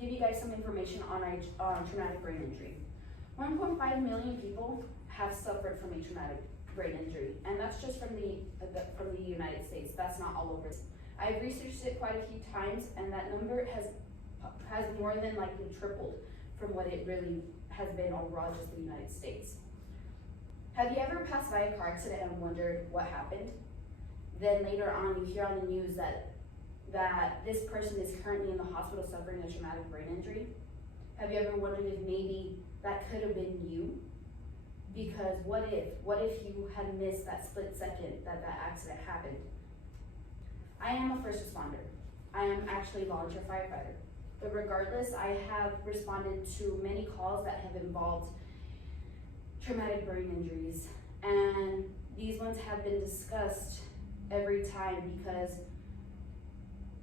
give you guys some information on traumatic brain injury. 1.5 million people have suffered from a traumatic brain injury, and that's just from the United States. That's not all over. I've researched it quite a few times, and that number has more than likely tripled from what it really has been overall just the United States. Have you ever passed by a car accident and wondered what happened? Then later on you hear on the news that this person is currently in the hospital suffering a traumatic brain injury? Have you ever wondered if maybe that could have been you? Because what if you had missed that split second that accident happened? I am a first responder. I am actually a volunteer firefighter. But regardless, I have responded to many calls that have involved traumatic brain injuries. And these ones have been discussed every time because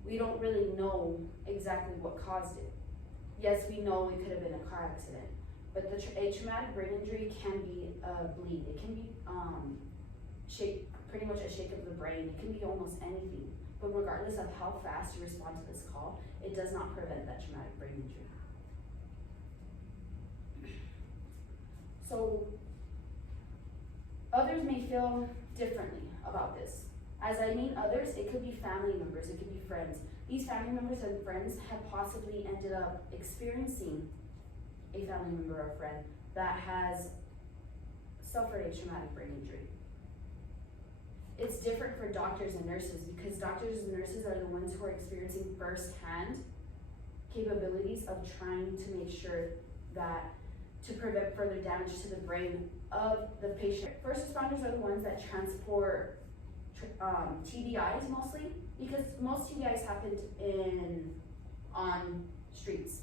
we don't really know exactly what caused it. Yes, we know it could have been a car accident, but a traumatic brain injury can be a bleed. It can be pretty much a shake of the brain. It can be almost anything. But regardless of how fast you respond to this call, it does not prevent that traumatic brain injury. So others may feel differently about this. As I mean others, it could be family members, it could be friends. These family members and friends have possibly ended up experiencing a family member or friend that has suffered a traumatic brain injury. It's different for doctors and nurses because doctors and nurses are the ones who are experiencing firsthand capabilities of trying to make sure that to prevent further damage to the brain of the patient. First responders are the ones that transport TBIs mostly, because most TBIs happened on streets.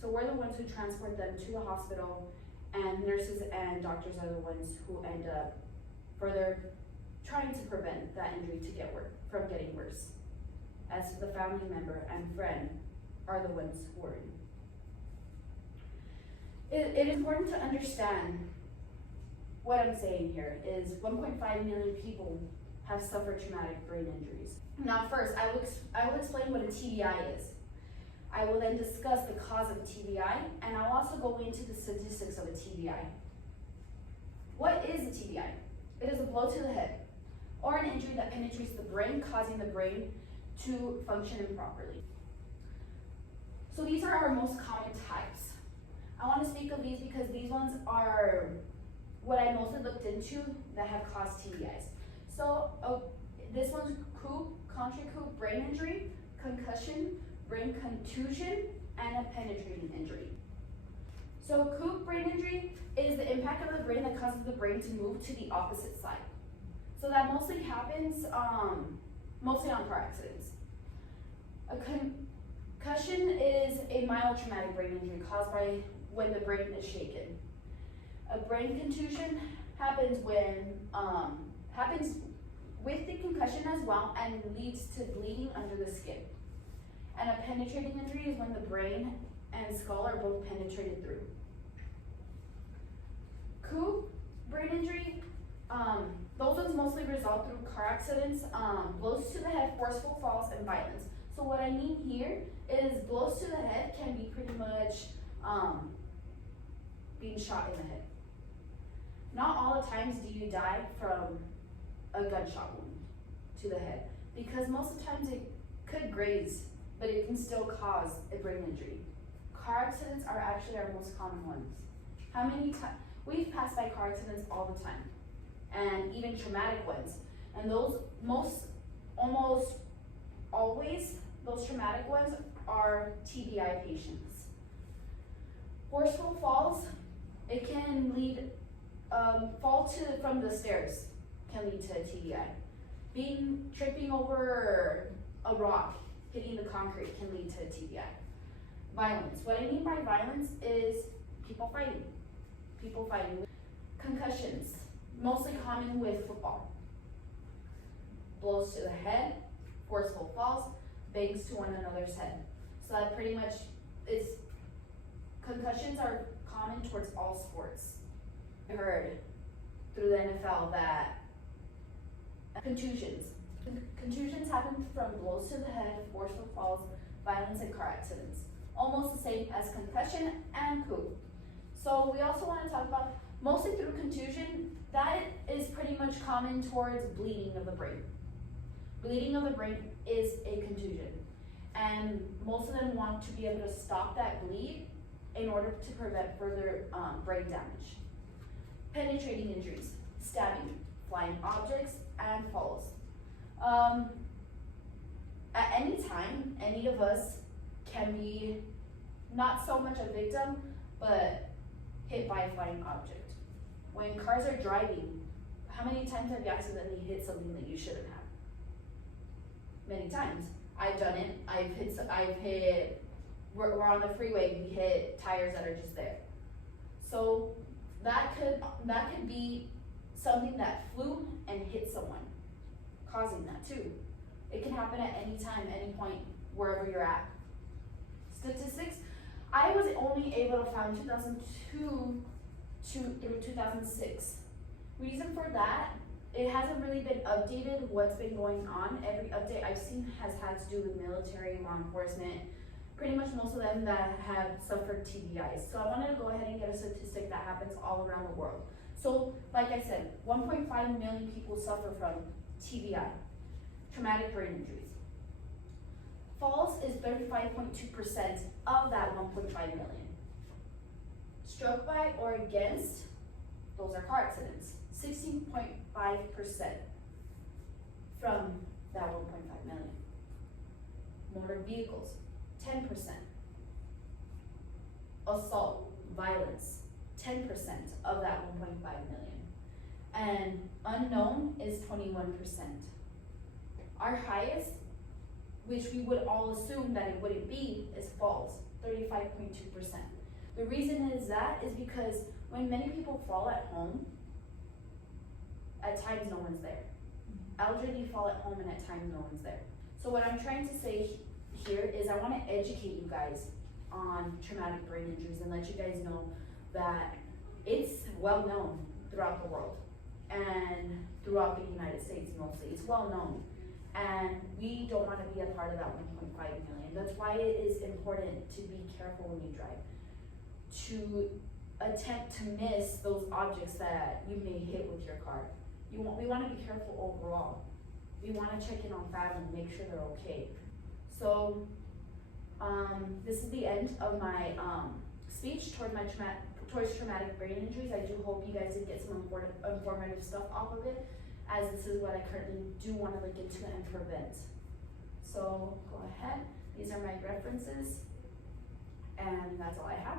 So we're the ones who transport them to the hospital, and nurses and doctors are the ones who end up further trying to prevent that injury from getting worse. As the family member and friend are the ones who are in. It is important to understand what I'm saying here is 1.5 million people have suffered traumatic brain injuries. Now first, I will explain what a TBI is. I will then discuss the cause of a TBI, and I'll also go into the statistics of a TBI. What is a TBI? It is a blow to the head, or an injury that penetrates the brain, causing the brain to function improperly. So these are our most common types. I want to speak of these because these ones are what I mostly looked into that have caused TBIs. So this one's coup, contra coup, brain injury, concussion, brain contusion, and a penetrating injury. So coup brain injury is the impact of the brain that causes the brain to move to the opposite side. So that mostly happens mostly on car accidents. A concussion is a mild traumatic brain injury caused by when the brain is shaken. A brain contusion happens with the concussion as well and leads to bleeding under the skin. And a penetrating injury is when the brain and skull are both penetrated through. Coup brain injury, those ones mostly result through car accidents, blows to the head, forceful falls, and violence. So what I mean here is blows to the head can be pretty much being shot in the head. Not all the times do you die from a gunshot wound to the head, because most of the times it could graze, but it can still cause a brain injury. Car accidents are actually our most common ones. How many times? We've passed by car accidents all the time, and even traumatic ones. And those almost always, those traumatic ones are TBI patients. Forceful falls, it can lead, from the stairs can lead to a TBI. Tripping over a rock, hitting the concrete can lead to a TBI. Violence, what I mean by violence is people fighting. Concussions, mostly common with football. Blows to the head, forceful falls, bangs to one another's head. So that pretty much is, concussions are common towards all sports. I heard through the NFL that contusions happen from blows to the head, forceful falls, violence, and car accidents. almost the same as concussion and coup. So we also want to talk about, mostly through contusion, that is pretty much common towards bleeding of the brain. Bleeding of the brain is a contusion, and most of them want to be able to stop that bleed in order to prevent further brain damage. Penetrating injuries, stabbing, flying objects, and falls. At any time, any of us can be not so much a victim, but hit by a flying object. When cars are driving, how many times have you accidentally hit something that you shouldn't have? Many times. I've done it. We're on the freeway, we hit tires that are just there. So that could be something that flew and hit someone, causing that too. It can happen at any time, any point, wherever you're at. Statistics, I was only able to find 2002 through 2006. Reason for that, it hasn't really been updated what's been going on. Every update I've seen has had to do with military, law enforcement, pretty much most of them that have suffered TBIs. So I wanted to go ahead and get a statistic that happens all around the world. So like I said, 1.5 million people suffer from TBI, traumatic brain injuries. Falls is 35.2% of that 1.5 million. Stroke by or against, those are car accidents, 16.5% from that 1.5 million. Motor vehicles, 10%. Assault, violence, 10% of that 1.5 million. And unknown is 21%. Our highest, which we would all assume that it wouldn't be, is falls, 35.2%. The reason is because when many people fall at home, at times no one's there. Elderly fall at home and at times no one's there. So what I'm trying to say here is I want to educate you guys on traumatic brain injuries and let you guys know that it's well known throughout the world and throughout the United States mostly. It's well known. And we don't want to be a part of that 1.5 million. That's why it is important to be careful when you drive, to attempt to miss those objects that you may hit with your car. We want to be careful overall. We want to check in on family, make sure they're okay. So this is the end of my speech towards traumatic brain injuries. I do hope you guys did get some informative stuff off of it, as this is what I currently do want to look into and prevent. So go ahead, these are my references, and that's all I have.